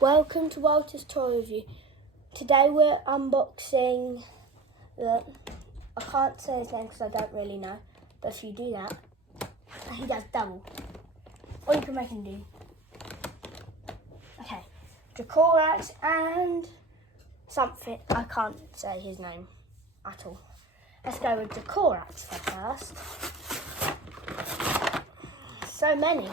Welcome to Walter's Toy Review. Today we're unboxing I can't say his name because I don't really know, but if you do that, he does double. Or you can make him do. Okay, Dracorex and something, I can't say his name at all. Let's go with Dracorex first. So many.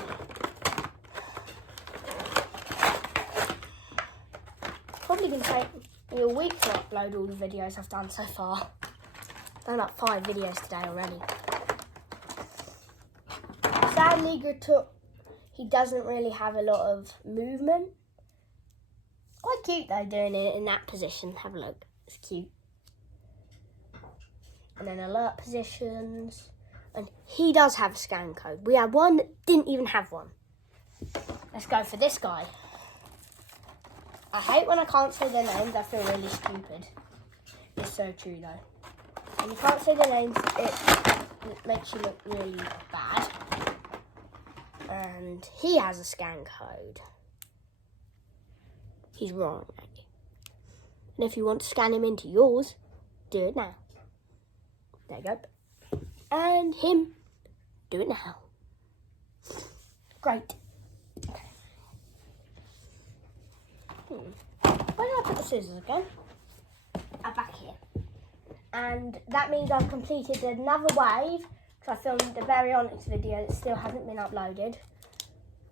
Probably going to take me a week to upload all the videos I've done so far. I've done like 5 videos today already. Sadly, he doesn't really have a lot of movement. Quite cute though, doing it in that position. Have a look, it's cute. And then alert positions. And he does have a scan code. We had one that didn't even have one. Let's go for this guy. I hate when I can't say their names, I feel really stupid. It's so true though. When you can't say their names, it makes you look really bad. And he has a scan code. He's wrong, actually. And if you want to scan him into yours, do it now. There you go. And him, do it now. Great. Where did I put the scissors again? Back here. And that means I've completed another wave, because I filmed the Baryonyx video that still hasn't been uploaded.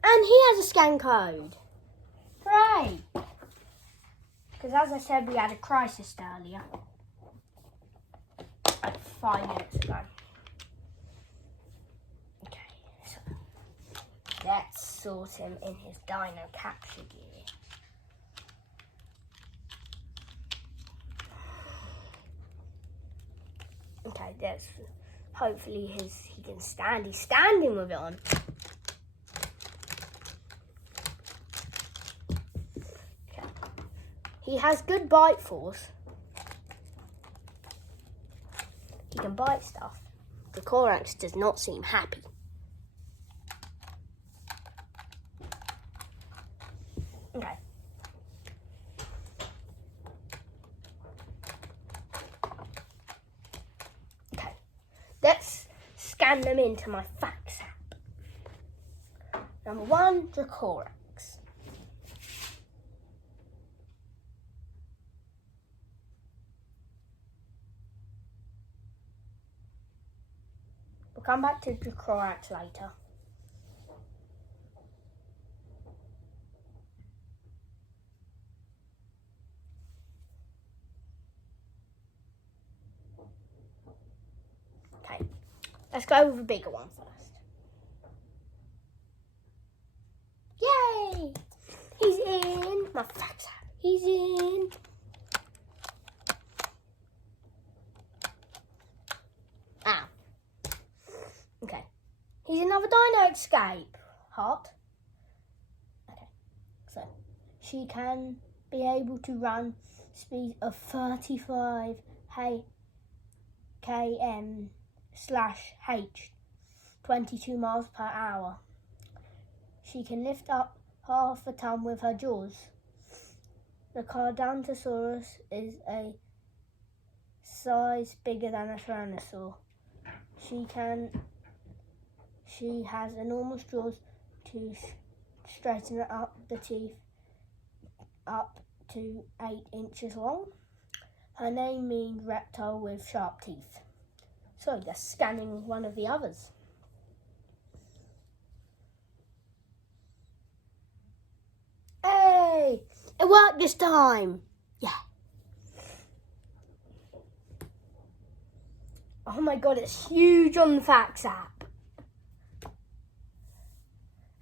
And he has a scan code. Hooray! Because as I said, we had a crisis earlier. Like 5 minutes ago. Okay, so let's sort him in his dino capture gear. Okay, that's hopefully he can stand. He's standing with it on. Okay. He has good bite force. He can bite stuff. The Dracorex does not seem happy. Okay. Let's scan them into my facts app. Number 1, Dracorex. We'll come back to Dracorex later. Okay, let's go with a bigger one first. Yay! He's in my facts app. He's in. Ow. Okay. He's another dino escape. Heart. Okay. So she can be able to run speed of 35 km/h, 22 miles per hour. She can lift up half a ton with her jaws. The Carcharodontosaurus is a size bigger than a tyrannosaur. She has enormous jaws to straighten up the teeth up to 8 inches long. Her name means reptile with sharp teeth. So they're scanning one of the others. Hey! It worked this time! Yeah. Oh my god, it's huge on the facts app.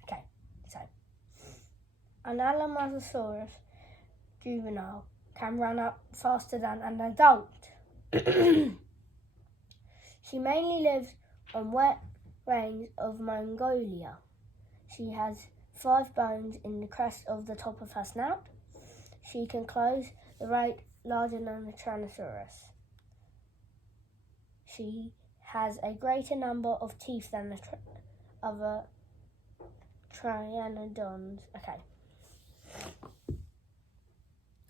Okay, so an Alioramus juvenile can run up faster than an adult. She mainly lives on wet ranges of Mongolia. She has 5 bones in the crest of the top of her snout. She can close the rate larger than the Tyrannosaurus. She has a greater number of teeth than the other Trianodons. Okay.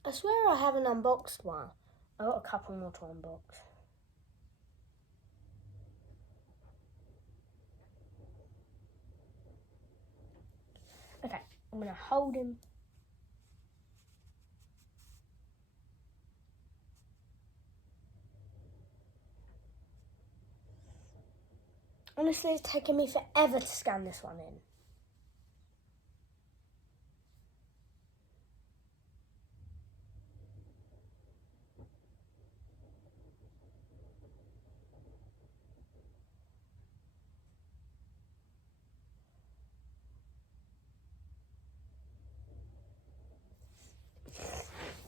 I swear I haven't unboxed one. I've got a couple more to unbox. Okay, I'm going to hold him. Honestly, it's taken me forever to scan this one in.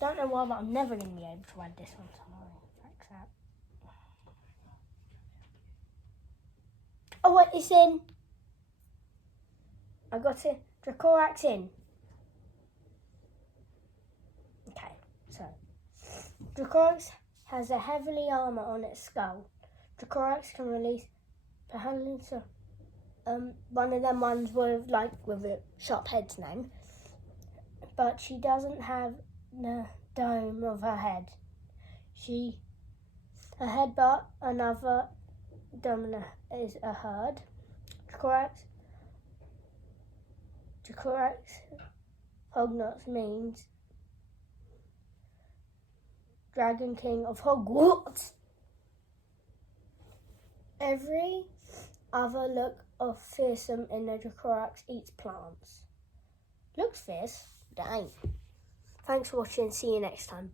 Don't know why, but I'm never going to be able to add this one to my facts out. Oh wait, it's in. I got it. Dracorex in. Okay, so Dracorex has a heavily armour on its skull. Dracorex can release one of them ones with a sharp head's name, but she doesn't have the dome of her head. Her head but another dome is a herd. Dracorex Hognuts means Dragon King of Hogwarts. Every other look of fearsome in the Dracorex eats plants. Looks fierce, but it ain't. Thanks for watching. See you next time.